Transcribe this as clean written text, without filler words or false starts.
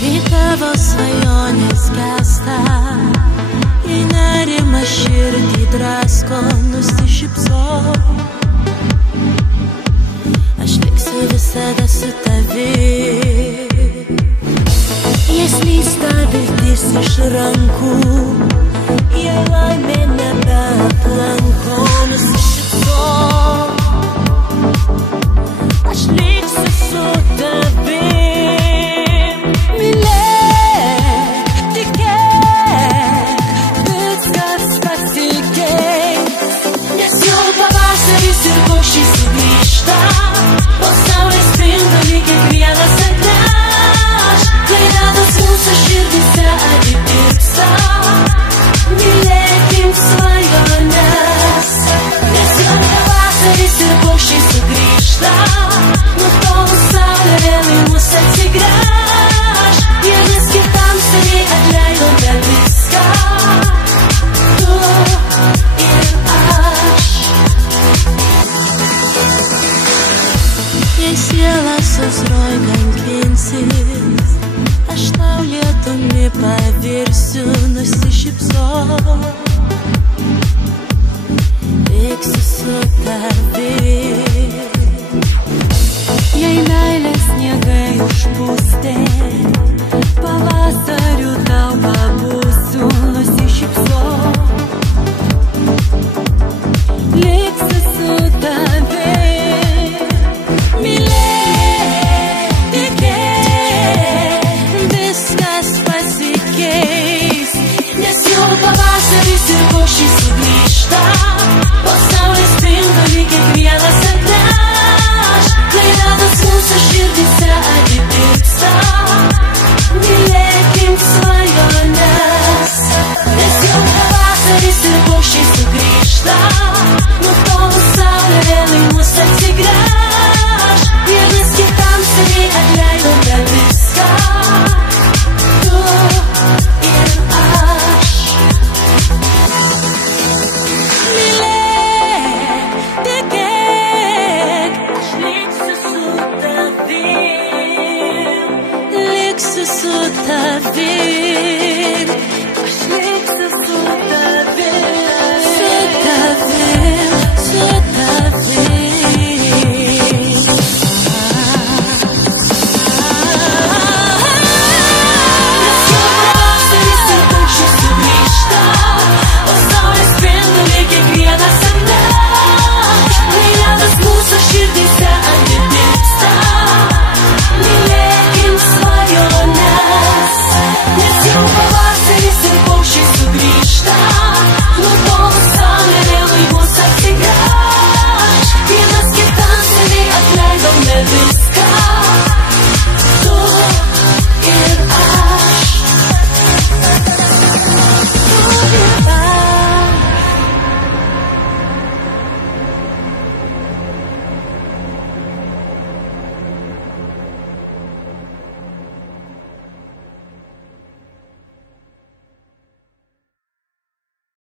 Kai tavo svajonės gęsta, jei nerimas širdį drasko, nusišypsok. Aš liksiu visada su tavim. Jei slysta viltis iš rankų, jei laimė nebeaplanko, nusišypsok. Aš liksiu su tavim. Mylėk, tikėk, viskas pasikeis. Nes jau pavasaris ir paukščiai sugrįžta, o saulė spinda lyg kiekvienas atneš. Klaidos mūsų širdyse atitirpsta, mylėkim svajones. Nes jau pavasaris ir paukščiai sugrįžta, nutolus saulė vėl į mus atsigręš. Vienas kitam seniai atleidome viską, tu ir aš. Jei siela sausroj kankinsis, aš tau lietumi pavirsiu, nusišypsok. Liksiu su tavim.